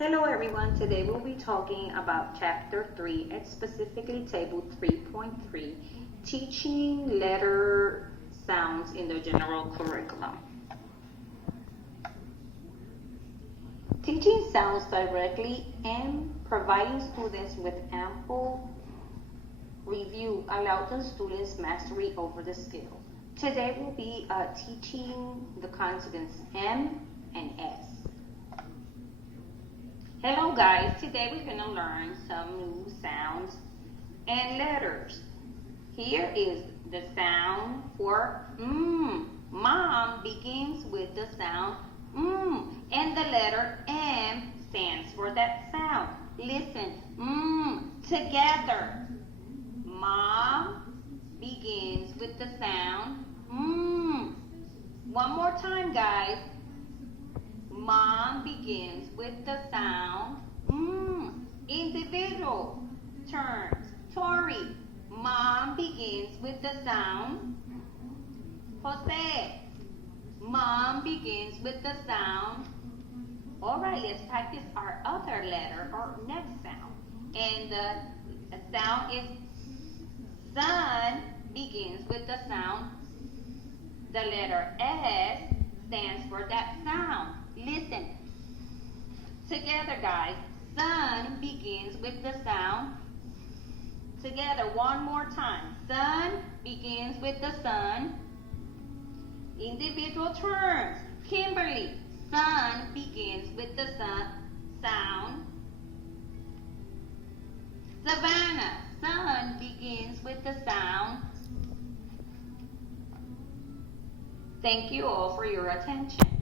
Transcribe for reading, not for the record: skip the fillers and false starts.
Hello everyone, today we'll be talking about chapter 3 and specifically table 3.3, teaching letter sounds in the general curriculum. Teaching sounds directly and providing students with ample review allows the students mastery over the skill. Today we'll be teaching the consonants M and S. Hello guys, today we're going to learn some new sounds and letters. Here is the sound for Mom begins with the sound and the letter M stands for that sound. Listen, together. Mom begins with the sound One more time guys. Mom begins with the sound Individual terms. Tori. Mom begins with the sound Jose. Mom begins with the sound. Alright, let's practice our other letter or next sound. And the sound is Son begins with the sound. The letter S stands for that sound. Listen. Together, guys. Sun begins with the sound. Together, one more time. Sun begins with the sun. Individual terms. Kimberly. Sun begins with the sound. Savannah. Sun begins with the sound. Thank you all for your attention.